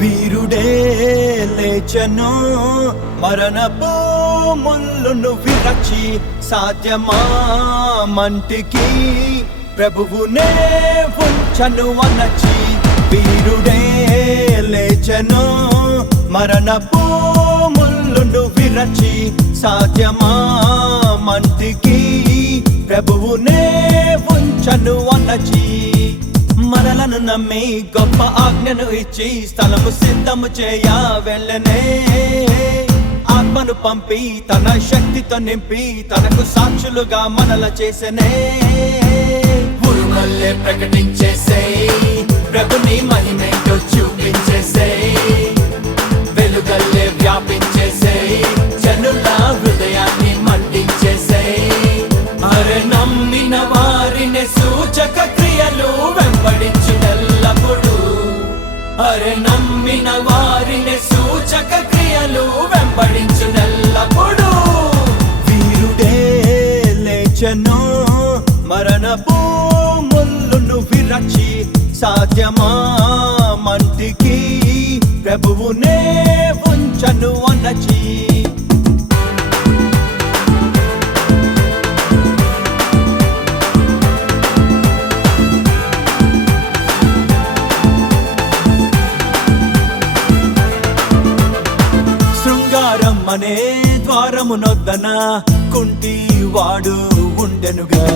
వీరుడే లేచను మరణపు ముళ్ళును విరచి సాధ్యమా మంటికి? ప్రభువునే ఉంచను అనచి వీరుడే లేచను మరణపు ముళ్ళును విరచి సాధ్యమా మంటికి? ప్రభువునే ఉంచను అనచి. మనలను నమ్మి గొప్ప ఆజ్ఞను ఇచ్చి స్థలము సిద్ధము చేయ వెళ్ళనే. ఆత్మను పంపి తన శక్తితో నింపి తనకు సాక్షులుగా మనల చేసనే. ఉరుమల్లే ప్రకటించేసే ప్రభుని మహిమేంటో చూపించేసే వెలుగల్లే వ్యాపించేసే జనుల హృదయాన్ని మండించేసే అరే నమ్మిన వారిని అరే నమ్మిన వారిని సూచక క్రియలు వెంబడించుటెల్లప్పుడు వీరుడే లేచను మరణపు ముళ్ళును విరచి సాధ్యమా మంటికి ప్రభువునే ఉంచను అనచి. శృంగారం అనే ద్వారమునొద్దన కుంటి వాడు ఉండెనుగా.